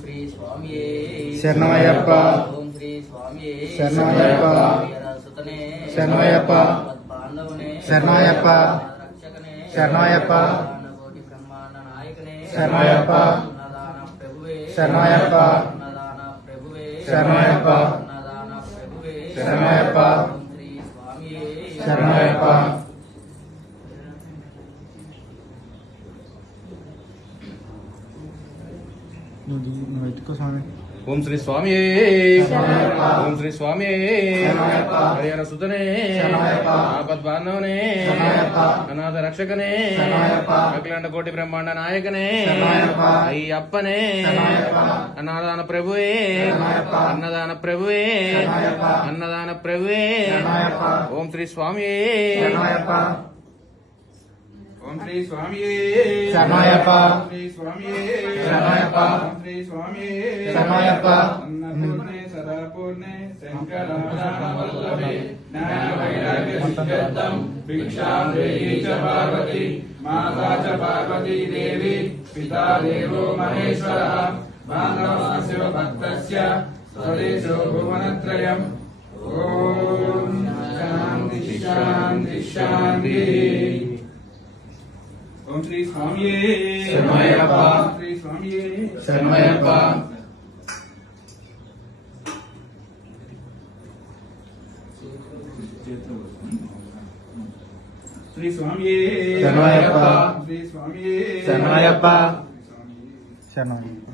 శ్రీ స్వామి శరణమయ్యప్ప ఓం శ్రీ స్వామి శరణమయ్యప్ప సుతనే శరణమయ్యప్ప బాంధవునే శరణమయ్యప్ప రక్షకనే శరణమయ్యప్ప కోటి బ్రహ్మాండ నాయకనే శరణమయ్యప్ప అన్నదాన ప్రభువే శరణమయ్యప్ప అన్నదాన ప్రభువే శరణమయ్యప్ప అన్నదాన ప్రభువే శరణమయ్యప్ప ఓం శ్రీ స్వామి శరణమయ్యప్ప నువ్వు ఎత్తుకో స్వామి. ఓం శ్రీ స్వామి ఓం శ్రీ స్వామి హరిహర సుతనే ఆపద్బాంధవనే అనాథ రక్షకనే అఖిలాండ కోటి బ్రహ్మాండ నాయకనే అయ్యప్పనే అన్నదాన ప్రభువే అన్నదాన ప్రభువే అన్నదాన ప్రభువే ఓం శ్రీ స్వామి ఓం శ్రీ స్వామి శరణమయ్యప్ప శ్రీ స్వామి శరణమయ్యప్ప శ్రీ స్వామి శరణమయ్యప్ప అన్నపూర్ణే సదాపూర్ణే శంకరావల్లభే జ్ఞాన వైరాగ్య సిద్ధ్యర్థం భిక్షాం దేహి చ పార్వతి మాతా చ పార్వతీ దేవి పితా దేవో మహేశ్వరః బాంధవః శివభక్తస్య స్వదేశో భువనత్రయం. ఓం శాంతి శాంతి శాంతి. ఓం శ్రీ స్వామి శరణమయ్యప్ప శ్రీ స్వామి శరణమయ్యప్ప శ్రీ స్వామి శరణమయ్యప్ప శ్రీ స్వామి శరణమయ్యప్ప శరణమయ్యప్ప